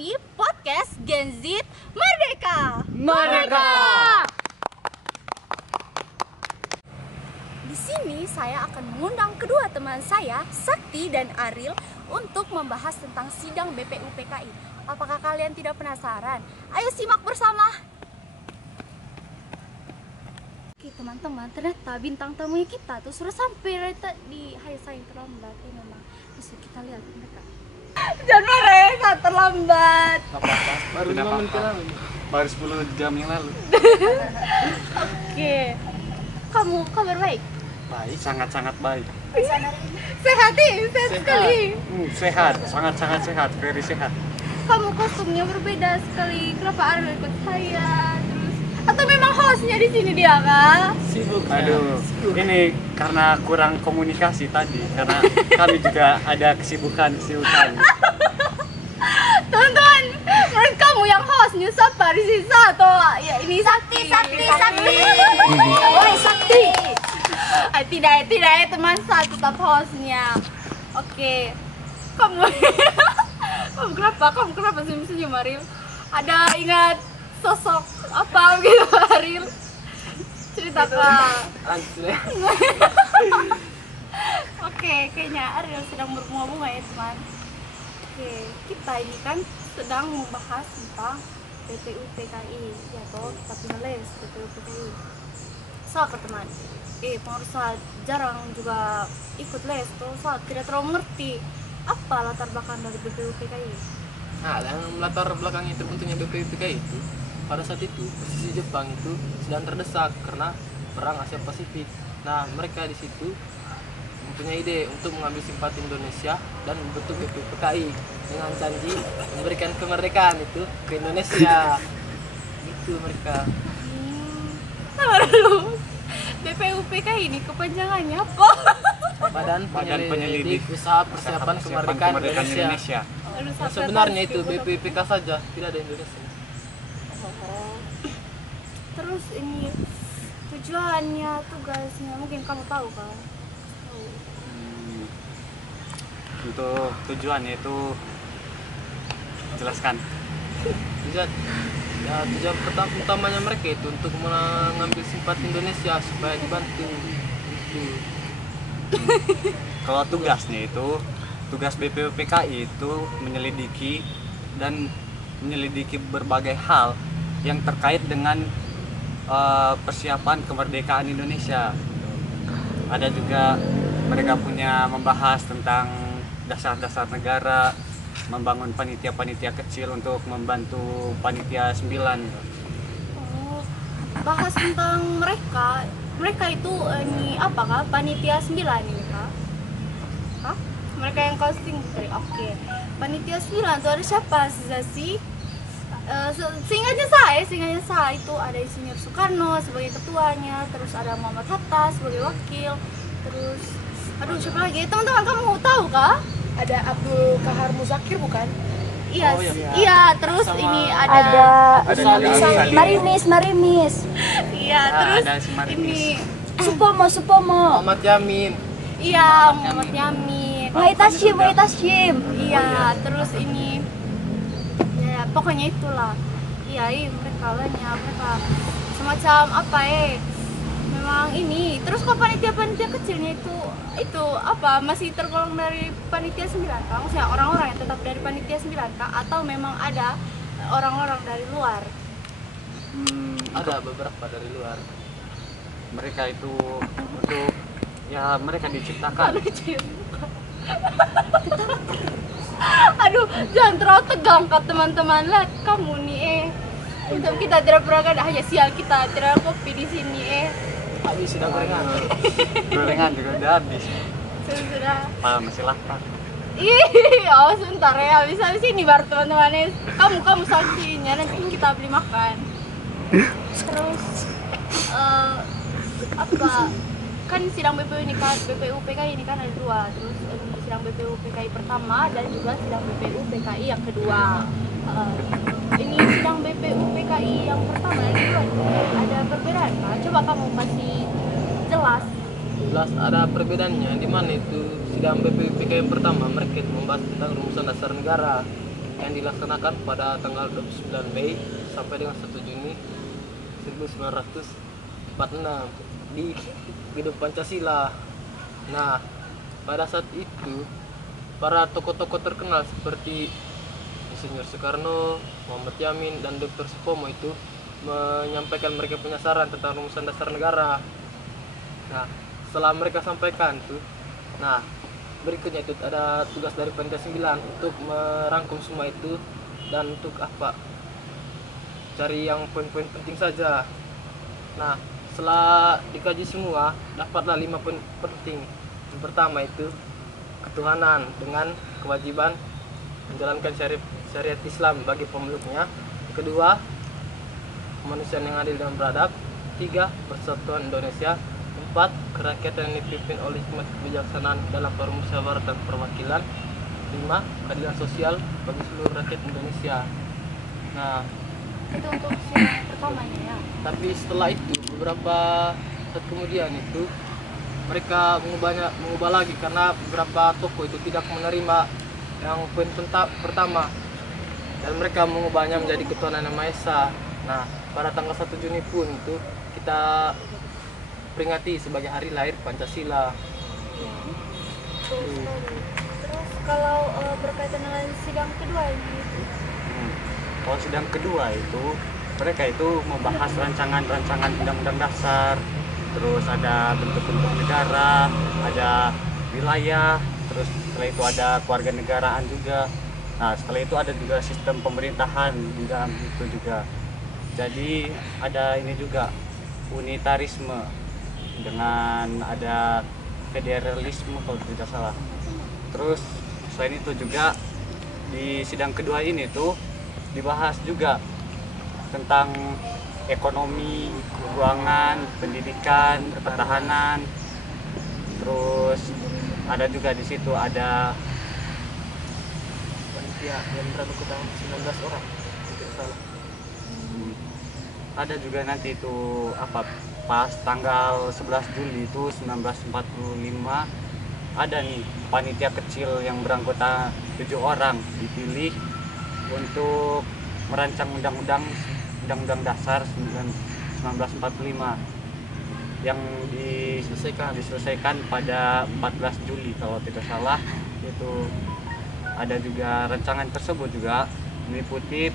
kami podcast Gen Z Merdeka. Merdeka. Di sini saya akan mengundang kedua teman saya, Sakti dan Ariel, untuk membahas tentang sidang BPUPKI. Apakah kalian tidak penasaran? Ayo simak bersama. Oke teman-teman, ternyata bintang tamunya kita tuh sudah sampai di Hai Sayang terlambat. Ya memang, bisa kita lihat mereka. Jangan marah, terlambat. Baru 5 menit lalu. Baru 10 jam yang lalu. Oke. Kamu kabar baik? Baik, sangat-sangat baik. Sehat sekali. Sehat, sangat-sangat sehat, very sehat. Kamu kostumnya berbeda sekali. Kenapa Ariel ikut saya? Terus atau memang hostnya di sini dia kak? Sibuk. Aduh, ini karena kurang komunikasi tadi, karena kami juga ada kesibukan. Teman-teman, menurut kamu yang hostnya siapa di sini atau ya ini Sakti. Oi Sakti. Tidak ya teman, saya tetap hostnya. Oke. Kamu kenapa senyum Ariel? Ada ingat sosok apa gitu Ariel? Ceritakan. Lanjut ya. Oke, kayaknya Ariel sedang berbunga-bunga ya teman. Oke, kita ini kan sedang membahas tentang BPUPKI, ya toh kita penulis BPUPKI. Siapa teman? Pengurusan jarang juga ikut les, toh saat tidak terlalu mengerti apa latar belakang dari BPUPKI. Nah, yang latar belakang itu bentuknya BPUPKI itu pada saat itu posisi Jepang itu sedang terdesak karena perang Asia Pasifik. Nah, mereka di situ mempunyai ide untuk mengambil simpati Indonesia dan membentuk BPUPKI dengan janji memberikan kemerdekaan itu ke Indonesia. Itu mereka. Sabar dulu. BPUPKI ini kepanjangannya apa? Badan Badan Penyelidik Usaha Persiapan Kemerdekaan Indonesia. Aduh, Nah, sebenarnya itu BPUPK saja, tidak ada Indonesia. Terus ini tujuannya, tugasnya mungkin kamu tahu kan? Untuk tujuannya itu jelaskan. Tujuan utamanya mereka itu untuk mengambil simpati Indonesia supaya dibantu. Itu. Kalau tugasnya itu, tugas BPUPKI itu menyelidiki berbagai hal yang terkait dengan persiapan kemerdekaan Indonesia. Ada juga mereka punya membahas tentang dasar-dasar negara, membangun panitia-panitia kecil untuk membantu panitia 9. Oh, bahas tentang mereka itu ini apa kak? Panitia 9 ini kak? Hah? Mereka yang casting dari oke. Panitia 9 itu ada siapa sih? Seingatnya saya itu ada Insinyur Soekarno sebagai ketuanya, terus ada Muhammad Hatta sebagai wakil, terus aduh siapa lagi? Teman-teman kamu tahu kah? Ada Abdul Kahar Muzakir bukan? Iya, Oh, iya. iya, terus Sama ini ada Salim. Marimis. iya, Nah, terus ada si Marimis. ini Supomo. Muhammad Yamin. iya, Muhammad Yamin. Wahid Iya, terus ini ya pokoknya itulah. Iya, mereka semacam apa memang ini. Terus kok panitia kecilnya itu apa masih tergolong dari panitia 9 kah? Maksudnya orang-orang yang tetap dari panitia 9 kah atau memang ada orang-orang dari luar? Ada beberapa dari luar. Mereka itu untuk mereka diciptakan. Aduh, jangan terlalu tegang kak teman-teman. Lihat kamu nih untuk kita tidak pernah ada hanya sial kita tidak ada kopi di sini Habis sudah gorengan. Gorengan juga udah habis. sudah. Masih lapar. Oh sebentar ya, habis ini baru teman-teman. Kamu saksinya nanti kita beli makan. Terus apa? Kan sidang BPUPKI ini kan ada 2. Terus sidang BPUPKI pertama dan juga sidang BPUPKI yang kedua. Ini sidang BPUPKI yang pertama dan kedua ada perbedaan kah? Coba kamu kasih jelas. Jelas ada perbedaannya di mana itu sidang BPUPK yang pertama mereka itu membahas tentang rumusan dasar negara. yang dilaksanakan pada tanggal 29 Mei sampai dengan 1 Juni 1946 di Gedung Pancasila. Nah, pada saat itu para tokoh-tokoh terkenal seperti Insinyur Soekarno, Muhammad Yamin, dan Dr. Supomo itu menyampaikan mereka punya saran tentang rumusan dasar negara. Nah, setelah mereka sampaikan tuh, nah berikutnya itu ada tugas dari Panitia 9 untuk merangkum semua itu dan untuk apa? Cari yang poin-poin penting saja. Nah, setelah dikaji semua, dapatlah 5 poin penting. Yang pertama itu ketuhanan dengan kewajiban menjalankan syariat Islam bagi pemeluknya. Yang kedua, kemanusiaan yang adil dan beradab. 3, persatuan Indonesia. 4, kerakyatan yang dipimpin oleh hikmat kebijaksanaan dalam permusyawaratan dan perwakilan. 5, keadilan sosial bagi seluruh rakyat Indonesia. Nah, Itu untuk sidang pertamanya ya. tapi setelah itu beberapa saat kemudian itu mereka mengubah lagi karena beberapa tokoh itu tidak menerima yang poin pertama dan mereka mengubahnya menjadi ketuhanan yang Maha Esa. Nah, pada tanggal 1 Juni pun itu kita peringati sebagai hari lahir Pancasila. Betul sekali. Terus kalau berkaitan dengan sidang kedua ini, Kalau sidang kedua itu mereka itu membahas rancangan-rancangan undang-undang dasar, terus ada bentuk-bentuk negara, ada wilayah, terus setelah itu ada kewarganegaraan juga. Nah, setelah itu ada juga sistem pemerintahan di dalam itu juga. Jadi ada ini juga unitarisme dengan ada federalisme kalau tidak salah. Terus selain itu juga di sidang kedua ini tuh dibahas juga tentang ekonomi, keuangan, pendidikan, pertahanan. Terus ada juga di situ ada Panitia yang beranggotakan 19 orang, tidak salah. ada juga nanti itu apa pas tanggal 11 Juli itu 1945 ada nih panitia kecil yang beranggota 7 orang dipilih untuk merancang undang-undang dasar 1945 yang diselesaikan pada 14 Juli kalau tidak salah. Itu ada juga rancangan tersebut juga meliputi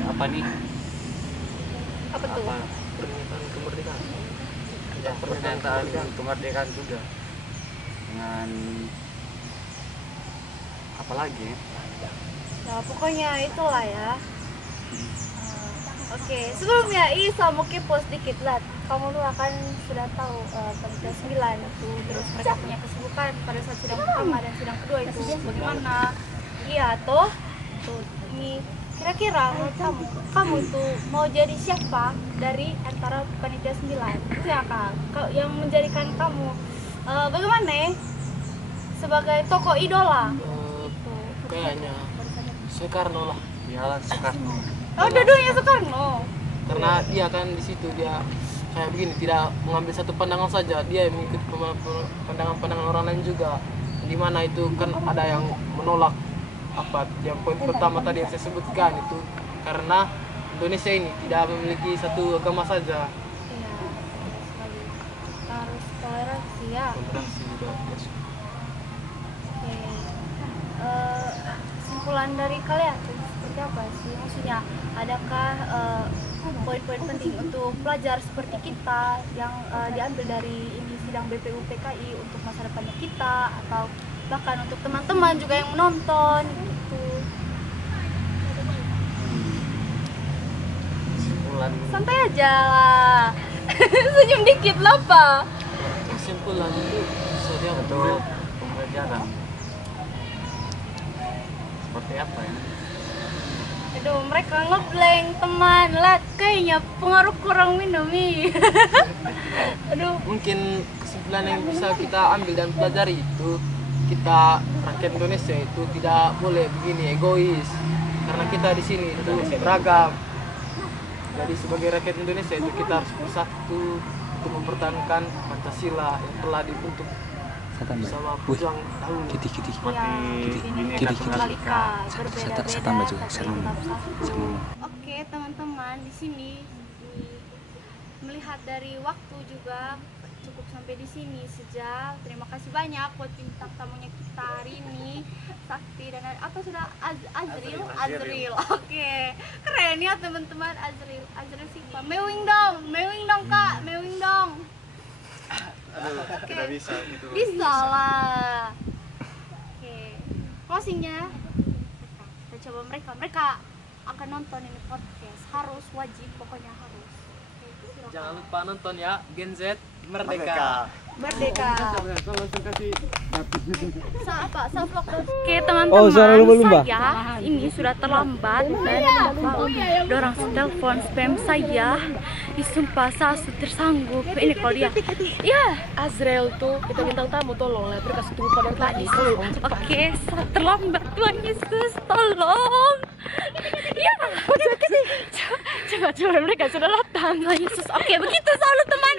apa nih apa tuh? Pernyataan kemerdekaan. ya, pernyataan kemerdekaan juga dengan apa lagi ya? Ya pokoknya itulah ya. Oke, sebelumnya Isa mau kepo sedikit lah. Kamu tuh akan sudah tahu Panitia 9 itu, terus mereka punya kesibukan pada saat sidang pertama dan sidang kedua itu bagaimana? Iya toh, tuh ini kira-kira menurut kamu itu mau jadi siapa dari antara Panitia 9? Itu ya Kak, yang menjadikan kamu bagaimana ya? Sebagai tokoh idola. Kayaknya Soekarno lah. Iyalah Soekarno. Oh, dua-duanya Soekarno. Karena dia kan di situ dia kayak begini, tidak mengambil satu pandangan saja, dia mengikuti pandangan-pandangan orang lain juga. Di mana itu kan ada yang menolak apa yang poin pertama tadi yang saya sebutkan itu karena Indonesia ini tidak memiliki satu agama saja. Iya, betul sekali. Harus toleransi ya. Toleransi juga. Yes. Oke. Kesimpulan dari kalian tuh seperti apa sih? Maksudnya, adakah poin-poin penting untuk pelajar seperti kita yang diambil dari ini sidang BPU PKI untuk masa depannya kita, atau bahkan untuk teman-teman juga yang menonton gitu? Kesimpulan Santai aja lah. Senyum dikit lah Pak. Kesimpulan itu saja untuk pembelajaran seperti apa ya? Aduh, mereka ngeblank teman lah, kayaknya pengaruh kurang minum nih. Aduh, mungkin kesimpulan yang bisa kita ambil dan pelajari itu kita rakyat Indonesia itu tidak boleh begini egois karena kita di sini itu beragam. Jadi sebagai rakyat Indonesia itu kita harus bersatu untuk mempertahankan Pancasila yang telah dibentuk tambah. sama Wih, pulang tahu. kiti. Mati ini Kiri. Tunggal Ika. Berbeda-beda, Saya tambah juga, tapi saya tambah. tetap satu. Sama. Oke teman-teman, di sini melihat dari waktu juga cukup sampai di sini saja. Terima kasih banyak buat bintang tamunya kita hari ini, Sakti dan apa sudah Azril. Oke, keren ya teman-teman. Azril siapa? Mewing dong kak, mewing dong. Aduh, tidak bisa itu. Bisa lah. Oke, closingnya kita coba mereka akan nonton ini podcast, harus wajib, pokoknya harus. Oke, silakan. Jangan lupa nonton ya, Gen Z Merdeka. Langsung kasih. Oke teman-teman, suara lumba-lumba. saya ini sudah terlambat dan dorang telepon spam saya. Sumpah saya sudah tersanggup. Ini kalau dia, ya Azrael tuh kita bintang tamu, tolong lah kasih tunggu pada lagi. oke, saya terlambat. Tuhan Yesus, tolong. Ya, coba mereka sudah datang. Tuhan Yesus, oke begitu selalu teman.